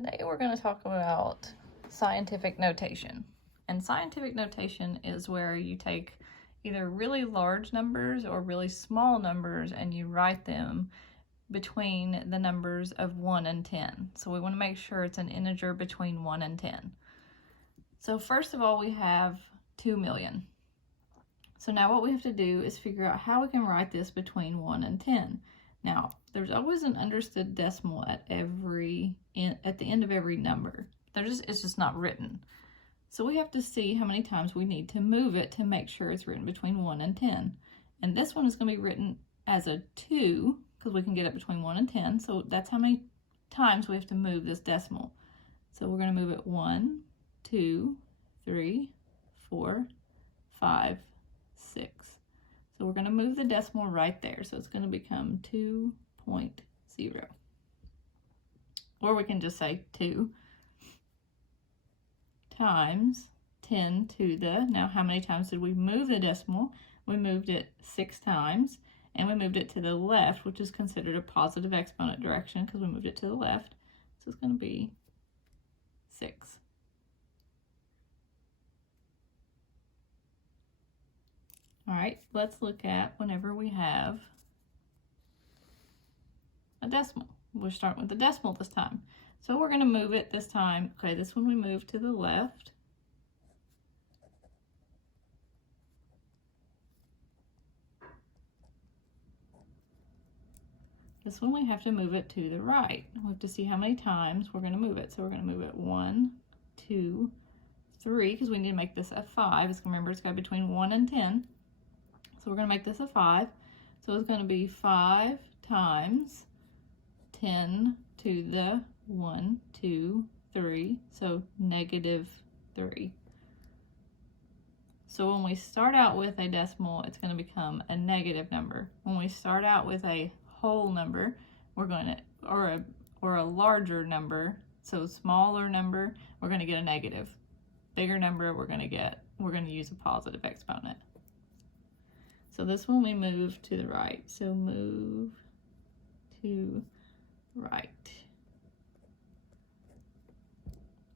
Today we're going to talk about scientific notation. And scientific notation is where you take either really large numbers or really small numbers and you write them between the numbers of 1 and 10. So we want to make sure it's an integer between 1 and 10. So first of all, we have 2 million. So now what we have to do is figure out how we can write this between 1 and 10. Now, there's always an understood decimal at the end of every number. It's just not written. So we have to see how many times we need to move it to make sure it's written between 1 and 10. And this one is going to be written as a 2 because we can get it between 1 and 10. So that's how many times we have to move this decimal. So we're going to move it 1, 2, 3, 4, 5, 6. So we're going to move the decimal right there. So it's going to become 2.0. Or we can just say 2 times 10 to the, now how many times did we move the decimal? We moved it 6 times, and we moved it to the left, which is considered a positive exponent direction because we moved it to the left. So it's going to be 6. All right, let's look at whenever we have a decimal. We'll start with the decimal this time. So we're going to move it this time. Okay, this one we move to the left. This one we have to move it to the right. We have to see how many times we're going to move it. So we're going to move it 1, 2, 3, because we need to make this a 5. Remember, it's got between 1 and 10. So we're going to make this a 5. So it's going to be 5 times 10 to the 1, 2, 3. So -3. So when we start out with a decimal, it's going to become a negative number. When we start out with a whole number, we're going to, or a larger number, so smaller number, we're going to get a negative. Bigger number, we're going to use a positive exponent. So this one we move to the right. So move to right.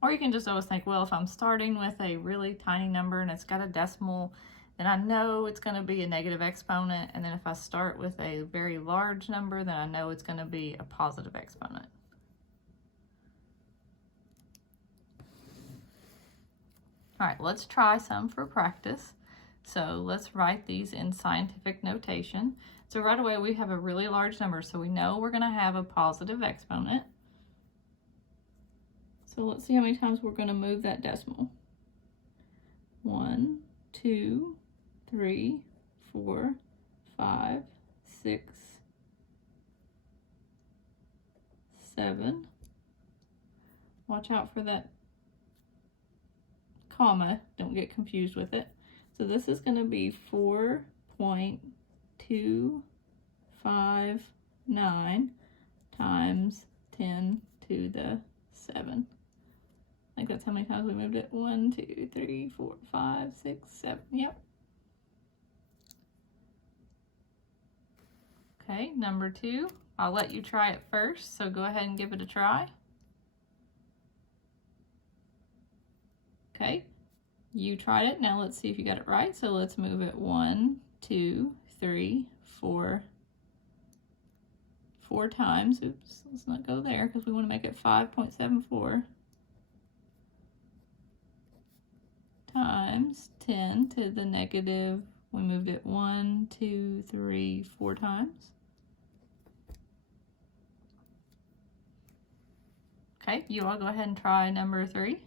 Or you can just always think, well, if I'm starting with a really tiny number and it's got a decimal, then I know it's going to be a negative exponent. And then if I start with a very large number, then I know it's going to be a positive exponent. All right, let's try some for practice. So let's write these in scientific notation. So right away we have a really large number, so we know we're going to have a positive exponent. So let's see how many times we're going to move that decimal. 1, 2, 3, 4, 5, 6, 7. Watch out for that comma, don't get confused with it. So this is going to be 4.259 times 10 to the 7. I think that's how many times we moved it. 1, 2, 3, 4, 5, 6, 7. Yep. Okay, number 2. I'll let you try it first, so go ahead and give it a try. Okay. You tried it. Now let's see if you got it right. So let's move it 1, 2, 3, 4 times. Oops, let's not go there because we want to make it 5.74 times 10 to the negative. We moved it 1, 2, 3, 4 times. Okay, you all go ahead and try number 3.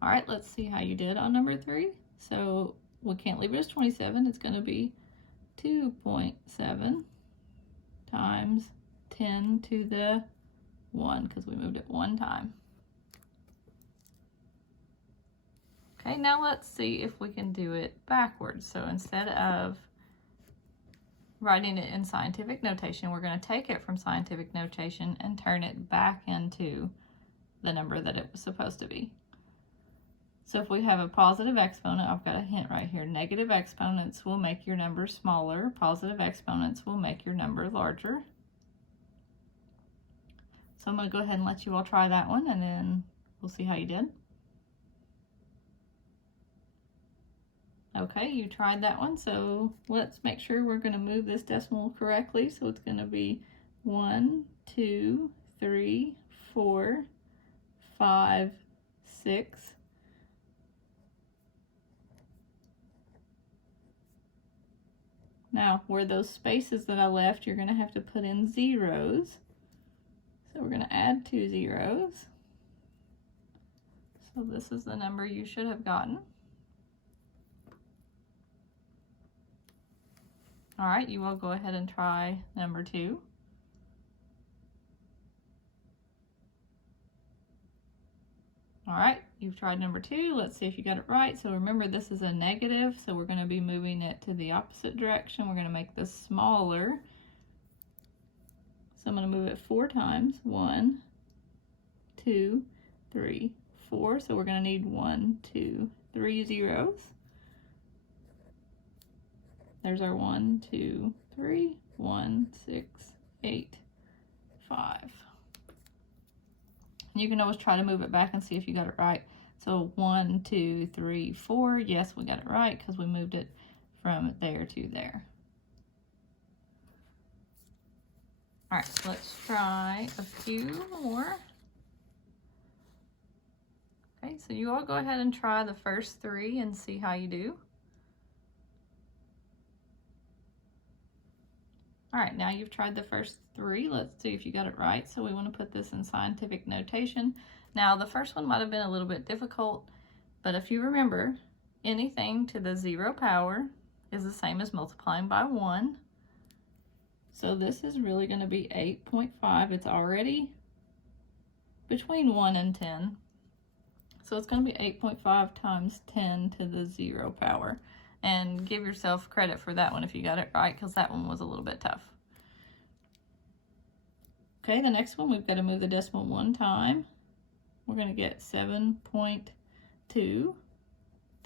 All right, let's see how you did on number 3. So we can't leave it as 27. It's going to be 2.7 times 10 to the 1 because we moved it 1 time. Okay, now let's see if we can do it backwards. So instead of writing it in scientific notation, we're going to take it from scientific notation and turn it back into the number that it was supposed to be. So if we have a positive exponent, I've got a hint right here. Negative exponents will make your number smaller. Positive exponents will make your number larger. So So I'm going to go ahead and let you all try that one, and then we'll see how you did. Okay, you tried that one, so let's make sure we're going to move this decimal correctly. So it's going to be 1, 2, 3, 4, 5, 6. Now, where those spaces that I left, you're going to have to put in zeros. So we're going to add 2 zeros. So this is the number you should have gotten. All right, you will go ahead and try number 2. All right, you've tried number 2. Let's see if you got it right. So remember, this is a negative, so we're going to be moving it to the opposite direction. We're going to make this smaller. So I'm going to move it 4 times. 1, 2, 3, 4. So we're going to need 1, 2, 3 zeros. There's our 1, 2, 3, 1, 6, 8, 5. You can always try to move it back and see if you got it right. So 1, 2, 3, 4. Yes, we got it right because we moved it from there to there. All right, let's try a few more. Okay, so you all go ahead and try the first 3 and see how you do. All right, now you've tried the first 3. Let's see if you got it right. So we want to put this in scientific notation. Now, the first one might have been a little bit difficult, but if you remember, anything to the 0 power is the same as multiplying by 1. So this is really going to be 8.5. It's already between 1 and 10. So it's going to be 8.5 times 10 to the 0 power. And give yourself credit for that one if you got it right, because that one was a little bit tough. Okay, the next one, we've got to move the decimal 1 time. We're going to get 7.2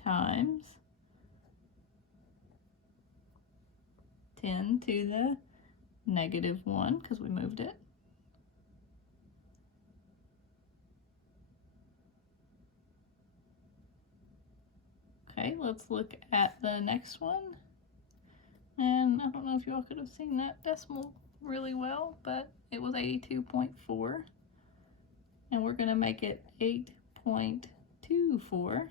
times 10 to the -1, because we moved it. Okay, let's look at the next one. And I don't know if y'all could have seen that decimal really well, but it was 82.4. And we're going to make it 8.24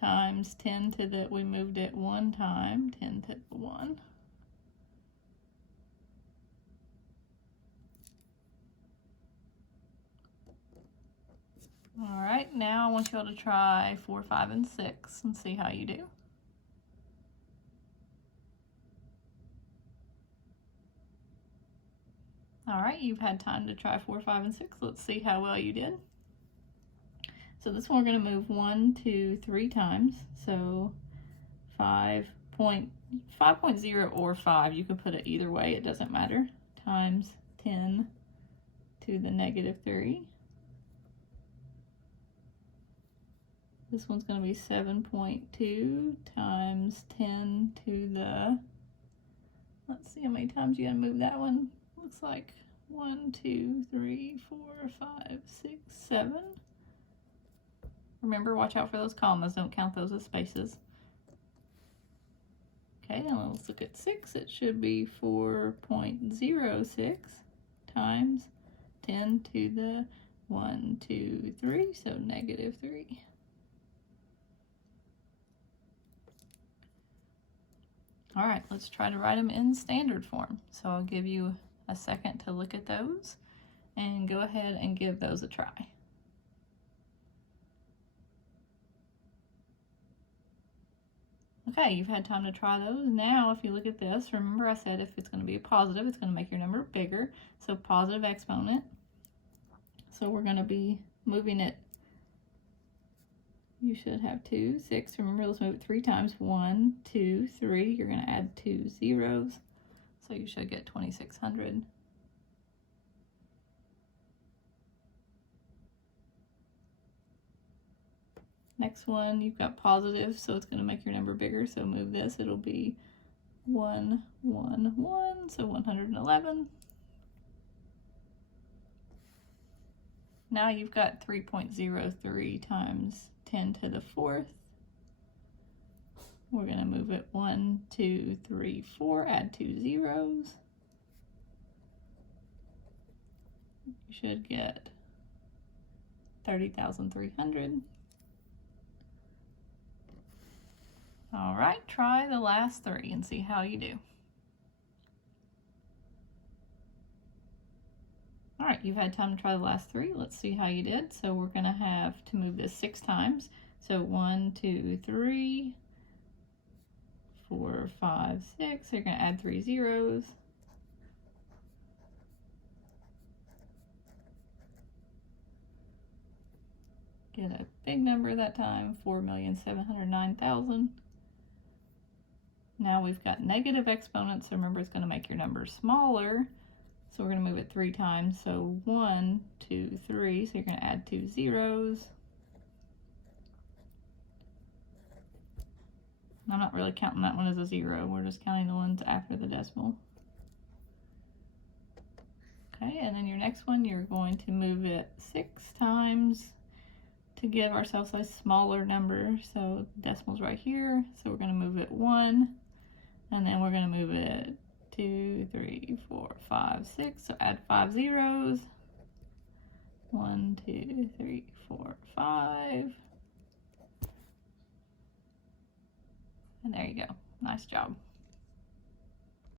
times 10 to the, we moved it 1 time, 10 to the 1. All right, now I want you all to try 4, 5, and 6 and see how you do. All right, you've had time to try 4, 5, and 6. Let's see how well you did. So this one we're going to move 1, 2, 3 times. So 5.0 or 5, you can put it either way, it doesn't matter, times 10 to the -3. This one's going to be 7.2 times 10 to the, let's see how many times you got to move that one. Looks like 1, 2, 3, 4, 5, 6, 7. Remember, watch out for those commas. Don't count those as spaces. Okay, now let's look at 6. It should be 4.06 times 10 to the 1, 2, 3, so -3. All right, let's try to write them in standard form. So I'll give you a second to look at those and go ahead and give those a try. Okay, you've had time to try those. Now, if you look at this, remember I said if it's going to be a positive, it's going to make your number bigger. So positive exponent. So we're going to be moving it. You should have 2, 6. Remember, let's move it 3 times. 1, 2, 3. You're going to add 2 zeros. So you should get 2,600. Next one, you've got positive, so it's going to make your number bigger. So move this. It'll be 1, 1, 1. So 111. Now you've got 3.03 times 10 to the 4th. We're going to move it 1, 2, 3, 4, add 2 zeros. You should get 30,300. All right, try the last 3 and see how you do. All right, you've had time to try the last 3. Let's see how you did. So we're going to have to move this 6 times. So 1, 2, 3, 4, 5, 6. So you're going to add 3 zeros. Get a big number that time, 4,709,000. Now we've got negative exponents, so remember it's going to make your number smaller. So we're going to move it 3 times. So 1, 2, 3. So you're going to add 2 zeros. I'm not really counting that one as a 0. We're just counting the ones after the decimal. Okay, and then your next one, you're going to move it 6 times to give ourselves a smaller number. So decimal's right here. So we're going to move it 1, and then we're going to move it 2, 3, 4, 5, 6. So add 5 zeros. 1, 2, 3, 4, 5. And there you go. Nice job.